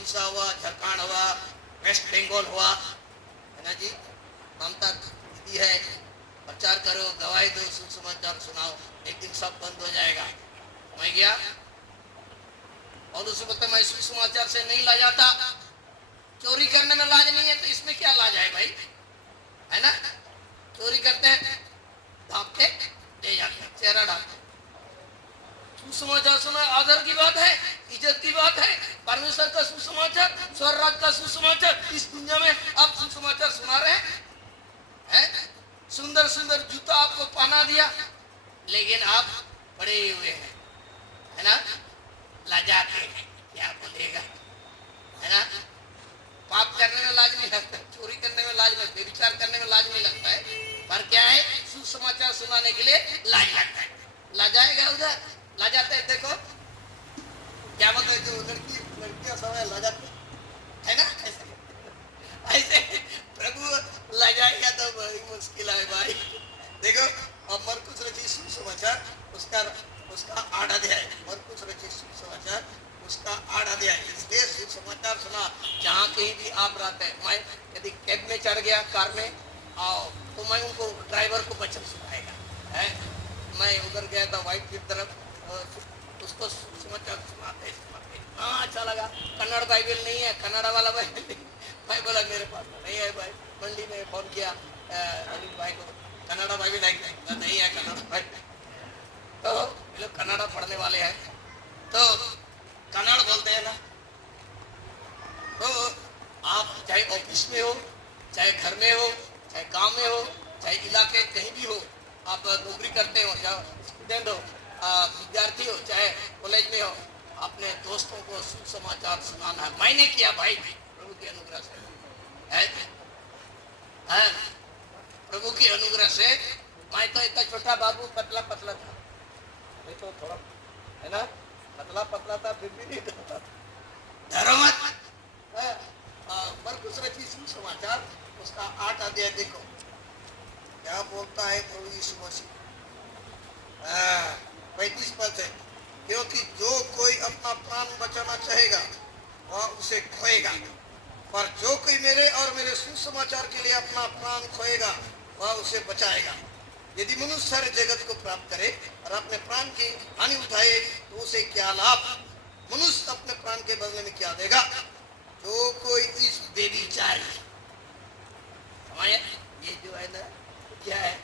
उड़ीसा हुआ, झारखंड हुआ, वेस्ट बंगाल हुआ, है ना जी। ममता दीदी है, प्रचार करो, गवाही दो, सुसमाचार सुनाओ, एक दिन सब बंद हो जाएगा। मैं गया और उसे बोलते मैं सुसमाचार से नहीं ला जाता। चोरी करने में लाज नहीं है तो इसमें क्या लाज है भाई, है ना। चोरी करते हैं, भागते ले जाते हैं, चेहरा ढाकते। सुसमाचार सुना आदर की बात है, इज्जत की बात है। परमेश्वर का सुसमाचार, स्वर्ग राज्य का सुसमाचार, इस दुनिया में आप सुसमाचार सुना रहे हैं। सुंदर सुंदर जूता आपको पहना दिया, लेकिन आप पड़े हुए हैं, है ना, लजाते हैं, क्या बोलेगा, है ना। पाप करने में लाज नहीं लगता, चोरी करने में लाज लगता है, विचार करने में लाज नहीं लगता है, पर क्या है, सुसमाचार सुनाने के लिए लाज लगता है। लजाएगा उधर, लजाते है। देखो क्या बोलते हैं, जो लड़कियां सब है लजाती है ना, ऐसे प्रभु लजाएगा तो बड़ी मुश्किल है भाई। देखो अब मरकुस रचित सुसमाचार उसका 8 अध्याय, मरकुस रचित सुसमाचार उसका 8 अध्याय। इसलिए सुसमाचार सुना जहाँ कहीं भी आप रहते हैं। मैं यदि कैब में चढ़ गया, कार में आओ, तो मैं उनको ड्राइवर को वचन सुनाएगा है। मैं उधर गया था वाइट की तरफ, उसको सुसमाचार सुनाते सुनाते हाँ अच्छा लगा। कन्नड़ बाइबल नहीं है, कन्नड़ा वाला बाइबल नहीं। मैं बोला मेरे पास नहीं है भाई। मंडी में फोन किया अनिल भाई को, कन्नड़ा बाइबल है? नहीं है कन्नड़ा बाइबल। तो लोग कन्नड़ा पढ़ने वाले हैं तो कन्नड़ बोलते हैं ना। तो आप चाहे ऑफिस में हो, चाहे घर में हो, चाहे गांव में हो, चाहे इलाके कहीं भी हो, आप नौकरी करते हो, या स्टूडेंट हो, विद्यार्थी हो, चाहे कॉलेज में हो, अपने दोस्तों को सुसमाचार सुनाना है। मैंने किया भाई, प्रभु की अनुग्रह से है, प्रभु की अनुग्रह से। मैं तो इतना छोटा बाबू, पतला पतला था, मैं तो थोड़ा है ना पतला पतला था, फिर भी नहीं डरता। डरो मत। मरकुस रचित सुसमाचार उसका 8 अध्याय देखो क्या बोलता है प्रभु यीशु मसीह। 35 पद है, क्योंकि जो कोई अपना प्राण बचाना चाहेगा वह उसे खोएगा, पर जो कोई मेरे और मेरे सुसमाचार के लिए अपना प्राण खोएगा वह उसे बचाएगा। यदि मनुष्य सारे जगत को प्राप्त करे और अपने प्राण की हानि उठाए तो उसे क्या लाभ? मनुष्य अपने प्राण के बदले में क्या देगा? जो कोई इस बेविचारी, ये जो है ना, क्या है,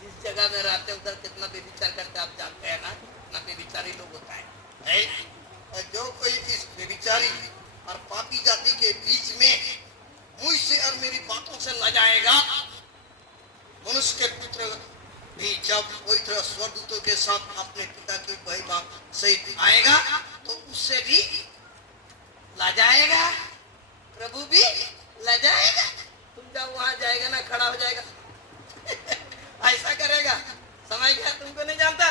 जिस जगह में रहते उधर कितना बेविचार करते आप जानते हैं ना, कितना बेविचारी लोग होता है? जो कोई इस बेविचारी और पापी जाति के बीच में मुझसे और मेरी बातों से लजाएगा, मनुष्य के पुत्र भी जब पवित्र स्वर्गदूतों के साथ अपने पिता की महिमा सहित आएगा तो उससे भी लजाएगा, प्रभु भी लजाएगा। तुम जब वहां जाएगा ना, खड़ा हो जाएगा ऐसा करेगा। समझ गया? तुमको नहीं जानता,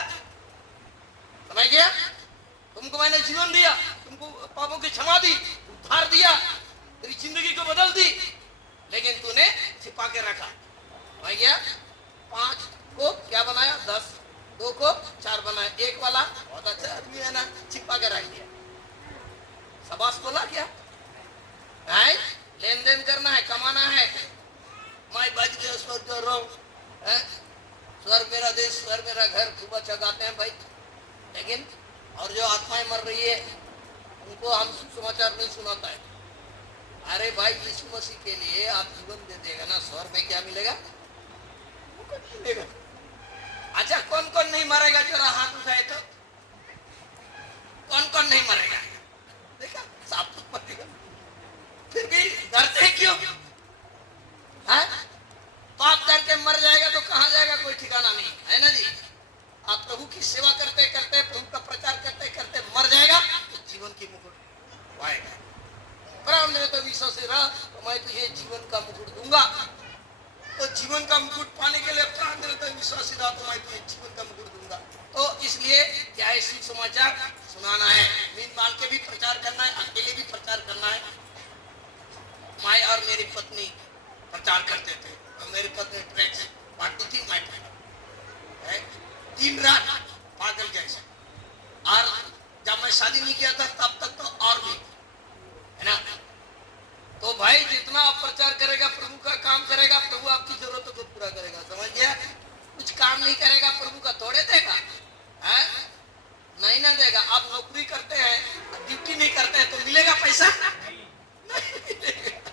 समझ गया? तुमको मैंने जीवन दिया, तुमको पापों की क्षमा दी, उद्धार दिया, तेरी जिंदगी को बदल दी, लेकिन तूने छिपा के रखा। समझ गया? 5 को क्या बनाया, 10, 2 को 4 बनाया, 1 वाला बहुत अच्छा आदमी है ना, छिपा के रख दिया। शाबाश बोला क्या है? लेन देन करना है, कमाना है। मैं बच गया, स्वर्ग कर रहा हूँ, स्वर्ग मेरा देश, स्वर्ग मेरा घर, खूब अच्छा गाते हैं भाई। लेकिन और जो आत्माएं मर रही है उनको हम सुसमाचार नहीं सुनाता है। अरे भाई, यीशु मसीह के लिए आप जीवन दे देगा ना, स्वर्ग में क्या मिलेगा? मिलेगा। अच्छा, कौन कौन नहीं मरेगा? जरा हाथ उठाए तो कौन कौन नहीं मरेगा? देखा, साफ तो मरेगा, फिर भी डरते क्यों? है? पाप करके मर जाएगा तो कहाँ जाएगा, कोई ठिकाना नहीं, है ना जी। आप प्रभु की सेवा करते करते, प्रभु का प्रचार करते करते मर जाएगा तो जीवन की मुकुट पाएगा। पर मेरे तो विश्वास रहा तो मैं तुझे जीवन का मुकुट दूंगा। तो जीवन का मुकुट पाने के लिए प्राण देने तक विश्वासी रहा तो मैं तुझे जीवन का मुकुट दूंगा। तो इसलिए क्या है, सुसमाचार सुनाना है, मिल माल के भी प्रचार करना है, अकेले भी प्रचार करना है। मैं और मेरी पत्नी प्रचार करते थे, और मेरी पत्नी ट्रैक्स बांटती थी, मैं दिन रात पागल जैसे। और जब मैं शादी नहीं किया था तब तक तो और भी है ना। तो भाई जितना आप प्रचार करेगा, प्रभु का काम करेगा, प्रभु आपकी जरूरतों को पूरा करेगा, समझ गया। कुछ काम नहीं करेगा प्रभु का, थोड़े देगा है? नहीं ना देगा। आप नौकरी करते हैं, ड्यूटी नहीं करते हैं तो मिलेगा पैसा? नहीं मिलेगा,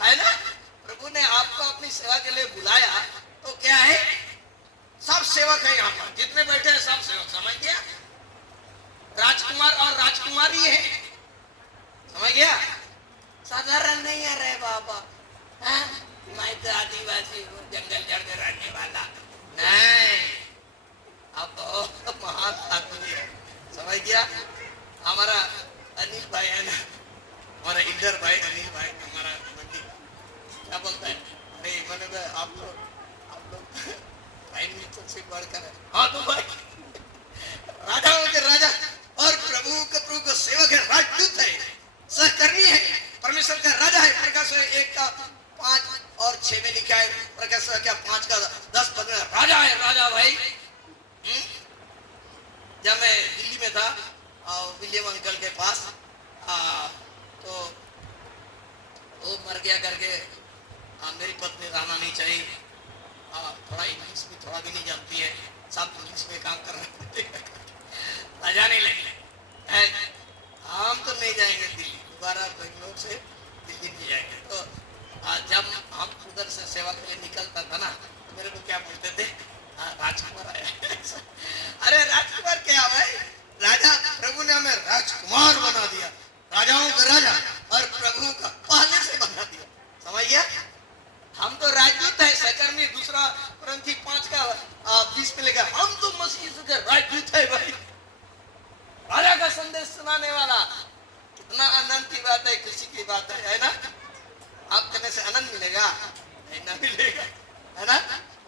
है ना। प्रभु ने आपको अपनी सेवा के लिए बुलाया, तो क्या है, सब सेवक है यहाँ पर, जितने बैठे हैं सब सेवक, समझ गया। राजकुमार और राजकुमारी है, समझ गया। साधारण नहीं है रे बाबा, मैं तो आदिवासी हूँ, जंगल जड़ में रहने वाला नहीं। अब बहुत महान आदमी है, समझ गया। हमारा अनिल भाई है ना, हमारा इंदर भाई, अनिल भाई हमारा मंडी क्या बोलता है, अरे मैंने आप लोग प्राइम मिनिस्टर से बढ़कर है। हाँ तो भाई राजाओं के राजा और प्रभु का सेवक है, राजदूत है, सहकर्मी है, परमेश्वर का राजा है। प्रकाश 1 का 5 और 6 में लिखा है, प्रकाश क्या 5 का 10-15 राजा है, राजा भाई। जब मैं दिल्ली में था विलियम अंकल के पास, तो वो मर गया करके मेरी पत्नी रहना नहीं चाहिए, थोड़ा इंग्लिश भी थोड़ा भी नहीं जानती है, सब इंग्लिश में काम कर रहे राजा नहीं लगे, हम तो नहीं जाएंगे दिल्ली दोबारा, बेंगलोर से दिल्ली नहीं जाएंगे। तो जब हम उधर से सेवा के लिए निकलता था ना, तो मेरे को क्या बोलते थे, राजकुमार आया अरे राजकुमार क्या भाई, राजा, प्रभु ने हमें राजकुमार बना दिया, राजाओं का राजा और प्रभु का पहले से बना दिया, समझ गया। हम तो राजदूत है, सहकर्मी। दूसरा कुरिन्थी 5 का 20 में लिखा, हम तो मसीह के राजदूत है भाई, राजा का संदेश सुनाने वाला। कितना आनंद की बात है, खुशी की बात है ना। आप करने से आनंद मिलेगा? नहीं ना मिलेगा, है ना।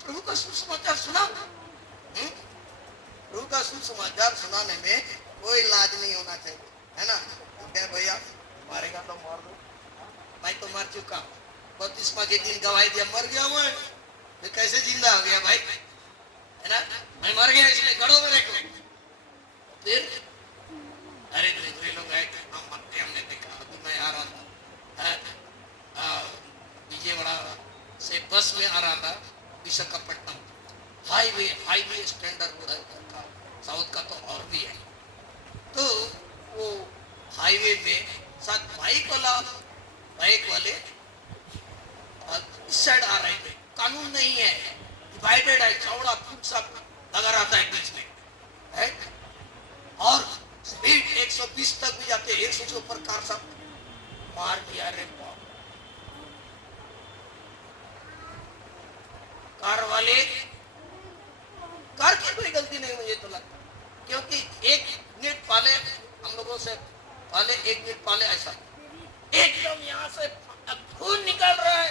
प्रभु का सुसमाचार सुनाओ, प्रभु का सुसमाचार सुनाने में कोई लाज नहीं होना चाहिए, है ना। क्या भैया मारेगा तो मार दो, मैं तो मर चुका, बपतिस्मा के दिन गवाही दिया, मर गया मैं, फिर कैसे जिंदा हो गया भाई, है ना। मैं मर गया इसलिए गड़ों में रखो, फिर अरे दूसरे लोग आए थे, हम मरते, हमने देखा। अभी मैं आ रहा था विजयवाड़ा से बस में आ रहा था विशाखापट्टनम, हाईवे स्टैंडर्ड साउथ का तो और भी है। तो वो हाईवे में साथ बाइक वाले इस साइड आ रहे थे, कानून नहीं है, डिवाइडेड है, चौड़ा फुट सब लगा रहता है बीच में, है, और स्पीड 120 तक भी जाते, 100 से ऊपर कार सब मार दिया रे बाप। कार की कोई गलती नहीं मुझे तो लगता, क्योंकि 1 मिनट पहले हम लोगों से पहले 1 मिनट पहले ऐसा एकदम यहाँ से खून निकल रहा है,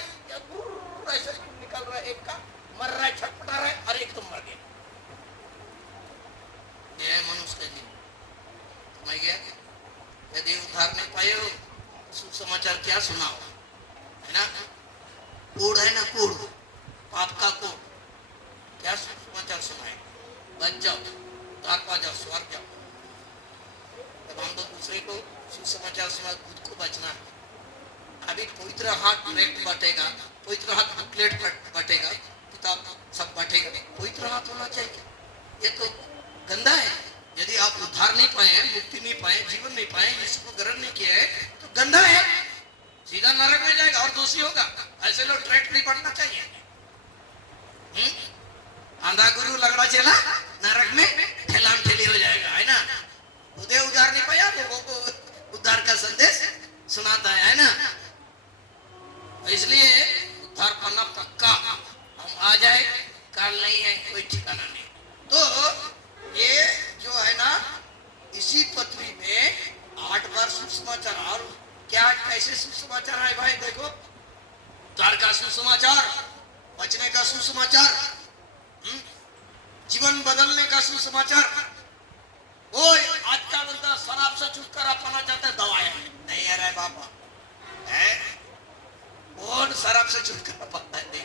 ऐसे खून निकल रहा है, एक का मर रहा है, छटपटा रहा है, और एक तो मर गया। ये मनुष्य के लिए समझ गया। यदि उद्धार नहीं पाए हो, सुसमाचार क्या सुनाओ, है ना। कोड है ना, कोड, पाप का कोड, क्या सुसमाचार सुनाए, बच जाओ, उद्धार पा जाओ, स्वर्ग जाओ। तब हम तो दूसरे को सुसमाचार सुना, खुद को बचना है। अभी पवित्र हाथ ट्रैक्ट बटेगा, पवित्र हाथ बुकलेट बटेगा, किताब सब बटेगा, पवित्र हाथ होना चाहिए। ये तो गंदा है। यदि आप उद्धार नहीं पाए हैं, मुक्ति नहीं पाए, जीवन नहीं पाए, यीशु को ग्रहण नहीं किया है, तो गंदा है, सीधा नरक में जाएगा और दोषी होगा। ऐसे लोग ट्रैक्ट नहीं पढ़ना चाहिए। आंधा गुरु लगड़ा चला नरक में ठेलाम ठेली हो जाएगा, है ना। उदय उद्धार नहीं पाया, लोगों को उद्धार का संदेश सुनाता है ना। इसलिए उद्धार पाना पक्का, हम आ जाए कल नहीं है, कोई ठिकाना नहीं। तो ये जो है ना, इसी पत्री में 8 बार सुसमाचार, और क्या कैसे सुसमाचार है भाई, देखो, उद्धार का सुसमाचार, बचने का सुसमाचार, जीवन बदलने का सुसमाचार। ओए आज का बंदा शराब से छुटकारा पाना चाहता है, दवाएं नहीं है रे बाबा, है कौन शराब से छुटकारा पाता है?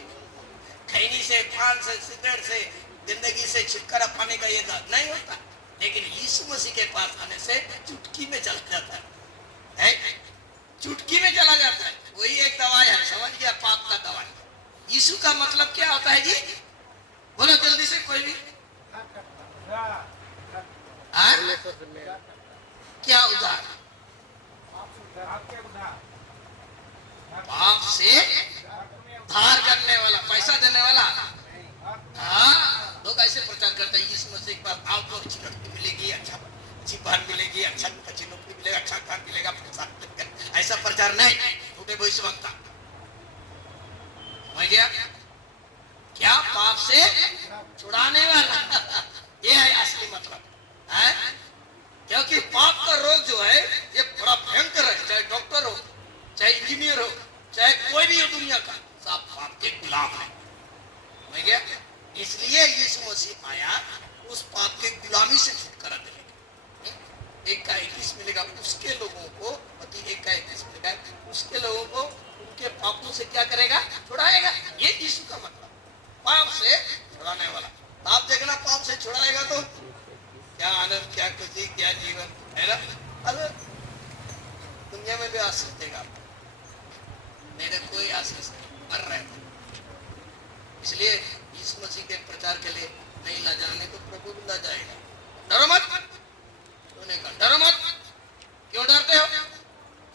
खैनी से, पान से, सिगरेट से, जिंदगी से छुटकारा पाने का ये नहीं होता। लेकिन यीशु मसीह के पास आने से चुटकी में चला जाता है, चुटकी में चला जाता है। वही एक दवाई है, समझ गया, पाप का दवाई। यीशु का मतलब क्या होता है जी? बोलो जल्दी से कोई भी। क्या उधार? पाप से धार करने वाला, पैसा देने वाला। हाँ, लोग ऐसे प्रचार करते हैं यीशु मसीह के पास आओ तो अच्छी लड़की मिलेगी, अच्छी बहन मिलेगी, अच्छी नौकरी मिलेगा, अच्छा घर मिलेगा, पैसा मिलेगा। ऐसा प्रचार नहीं, झूठे भविष्यवक्ता। समझ गया? क्या पाप से छुड़ाने वाला ये है असली मतलब है। क्योंकि पाप का रोग जो है ये बड़ा भयंकर है। चाहे डॉक्टर हो, चाहे इंजीनियर हो, चाहे कोई भी हो दुनिया का, सब पाप के गुलाम है। समझ गया? इसलिए यीशु मसीह आया उस पाप के गुलामी से छुटकारा दिलाने। एक का 21 मिलेगा उसके लोगों को, पति एक का 21 मिलेगा उसके लोगों को उनके पापों से क्या करेगा? छुड़ाएगा। ये यीशु का मतलब, पाप से छुड़ाने वाला। आप देखना, पाप से छुड़ाएगा तो क्या आनंद, क्या खुशी, क्या जीवन है ना। अरे दुनिया में भी आशीष देगा, मेरे कोई आशीष नहीं, मर रहे। इसलिए यीशु मसीह के प्रचार के लिए नहीं ला जाने तो प्रभु भी ला जाएगा। डरो मत, सोने का डरो मत। क्यों डरते हो?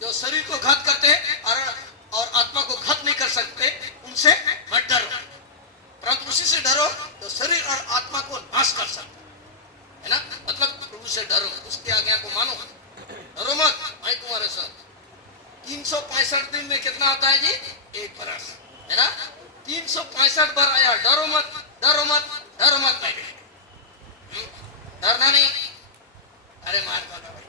जो शरीर को घात करते हैं और आत्मा को घात नहीं कर सकते, उनसे मत डरो, परंतु उसी से डरो जो शरीर और आत्मा को नाश कर सकते है ना। मतलब प्रभु से डरो, उसकी आज्ञा को मानो। डरो मत, मैं तुम्हारे साथ। 365 दिन में कितना होता है जी? 1 बरस, है ना। 365 बार आया डरो मत, डरो मत, डरो मत। डरना नहीं। अरे मार दो भाई।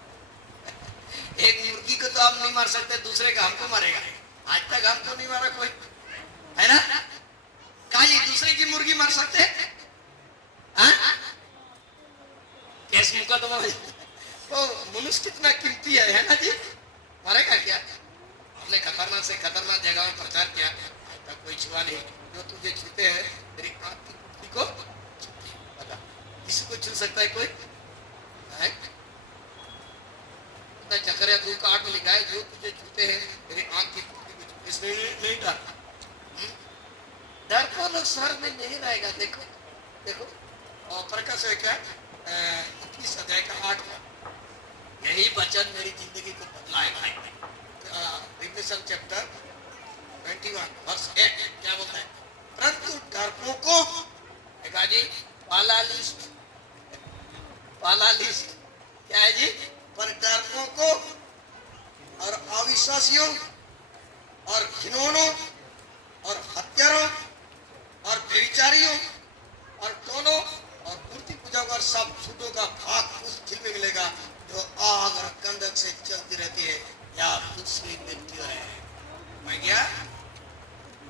एक मुर्गी को तो आप नहीं मार सकते, दूसरे का हमको मारेगा। आज तक हमको नहीं मारा कोई, है ना। काली दूसरे की मुर्गी मार सकते हैं? केस मुकदमा तो मनुष्य कितना कीमती है ना जी। मारेगा क्या? हमने खतरनाक से खतरनाक जगह में प्रचार किया, आज तक कोई छुआ नहीं। जो तुझे छूते हैं तेरी आंख की पुतली को बता, किसी को छू सकता है कोई? चकरिया 2:8 में लिखा है, जो तुझे छूते हैं तेरी आंख की पुतली को छू। इसमें नहीं डर। डर को लोग सर में नहीं रहेगा। देखो देखो, और प्रकाश है क्या 21 अध्याय का 8 में यही वचन मेरी जिंदगी को बदलाएगा। रिवलेशन चैप्टर 21 वर्स 8 क्या बोलता है? परंतु डरपोकों देखा जी, पाला लिस्ट क्या है जी? पर डरपोकों और अविश्वासियों और घिनौनों और हत्यारों और व्यभिचारियों और टोनों और मूर्ति पूजकों और सब झूठों का भाग उस झील में मिलेगा जो आग और गंधक से चलती रहती है, या दूसरी मृत्यु है क्या?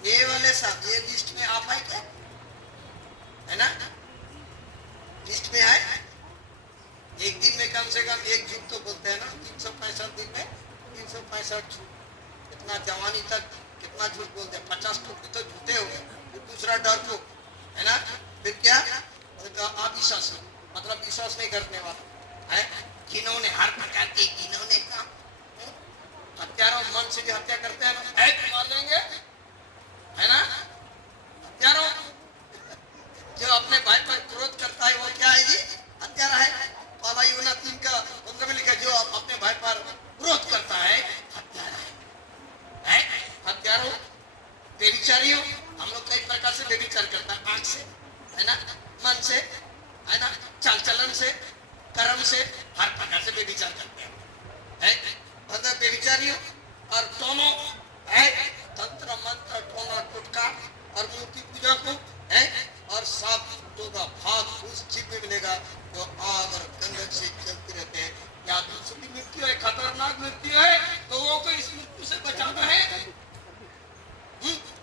ये वाले सब ये लिस्ट में आप है क्या? है ना, लिस्ट में है। एक दिन में कम से कम एक झूठ तो बोलते हैं ना। 365 दिन में 365 झूठ। कितना जवानी तक कितना झूठ बोलते हैं? 50 टोकरी तो झूठे हो गए। फिर दूसरा डर को, है ना। फिर क्या? अविश्वास, मतलब विश्वास नहीं करने वाला है। जिन्होंने हर प्रकार के जिन्होंने काम, हत्यारों मन से जो हत्या करते हैं ना, मार देंगे, है ना। हत्यारों जो अपने भाई पर क्रोध करता है वो क्या है जी? हत्यारा है। पाला यूना 3:15 में लिखा, जो अपने भाई पर क्रोध करता है हत्यारा है। हत्यारों, व्यभिचारियों, हम लोग कई प्रकार से व्यभिचार करता है, आंख से, है ना, मन से, है ना, चाल चलन से, कर्म से, हर प्रकार से व्यभिचार करते हैं। मतलब व्यभिचारियों और टोनो है, तंत्र मंत्र टोना टुटका और मूर्ति पूजा को है, और सब झूठों का भाग उस चीज में मिलेगा जो आग और गंधक से चलते रहते हैं। या दूसरी मृत्यु है, खतरनाक मृत्यु है, तो वो को इस मृत्यु से बचाना है।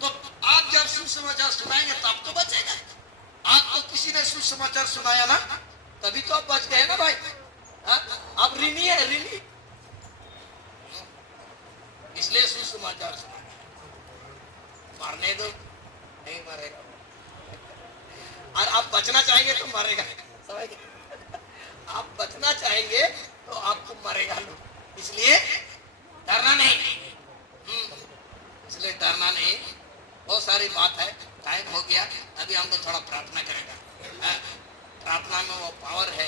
तो आप जब सुसमाचार सुनाएंगे तब तो बचेगा। आपको किसी ने सुसमाचार सुनाया ना, तभी तो आप बच गए ना भाई। आप ऋणी है, ऋणी। इसलिए सुसमाचार सुनाना। मारने दो, नहीं मारेगा। और आप बचना चाहेंगे तो मारेगा। समझ गए? आप बचना चाहेंगे तो आपको मारेगा लोग। इसलिए डरना नहीं, बहुत सारी बात है, टाइम हो गया, अभी हम लोग थोड़ा प्रार्थना करेंगे। हाँ, प्रार्थना में वो पावर है,